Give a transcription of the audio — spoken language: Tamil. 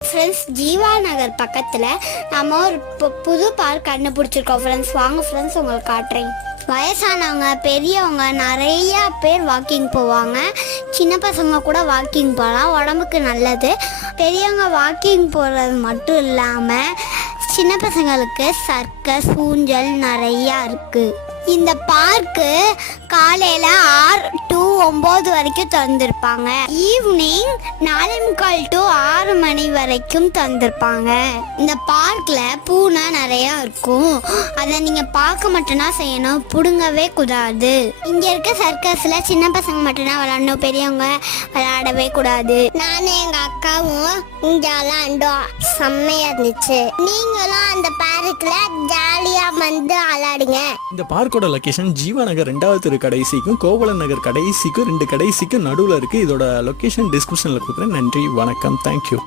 ஃப்ரெண்ட்ஸ் ஜீவா நகர் பக்கத்தில் நம்ம ஒரு புது பார்க் கண்டுபிடிச்சிருக்கோம் ஃப்ரெண்ட்ஸ் வாங்க ஃப்ரெண்ட்ஸ் உங்களுக்கு காட்டுறேன். வயசானவங்க பெரியவங்க நிறைய பேர் வாக்கிங் போவாங்க. சின்ன பசங்க கூட வாக்கிங் போகலாம். உடம்புக்கு நல்லது. பெரியவங்க வாக்கிங் போகிறது மட்டும் இல்லாமல் சின்ன பசங்களுக்கு சர்க்கஸ் ஊஞ்சல் நிறையா இருக்குது இந்த பார்க்கு காலையில் ஆறு ஒம்பது வரைக்கும் திறந்திருப்பாங்க ஈவினிங் நாலே முக்கால் டு ஆறு மணி வரைக்கும் திறந்திருப்பாங்க இந்த பார்க்கில் பூனை நிறையா இருக்கும். அதை நீங்கள் பார்க்க மட்டும்தான் செய்யணும். பிடுங்கவே கூடாது. இங்கே இருக்க சர்க்கஸில் சின்ன பசங்க மட்டும்தான் விளாடணும் பெரியவங்க விளையாடவே கூடாது. நானும் எங்கள் அக்காவும் இங்கே விளாண்டோம் செம்மையாக இருந்துச்சு. நீங்களும் அந்த பார்க்கில் ஜாலியா வந்து அலாடுங்க இந்த பார்க்கோட லொகேஷன் ஜீவா நகர் ரெண்டாவது தெரு கடைசிக்கும் கோவலன் நகர் கடைசிக்கும் ரெண்டு கடைசிக்கும் நடுவில் இருக்கு. இதோட லொகேஷன் டிஸ்கிரிப்ஷனில் கொடுக்குறேன். நன்றி வணக்கம். தேங்க்யூ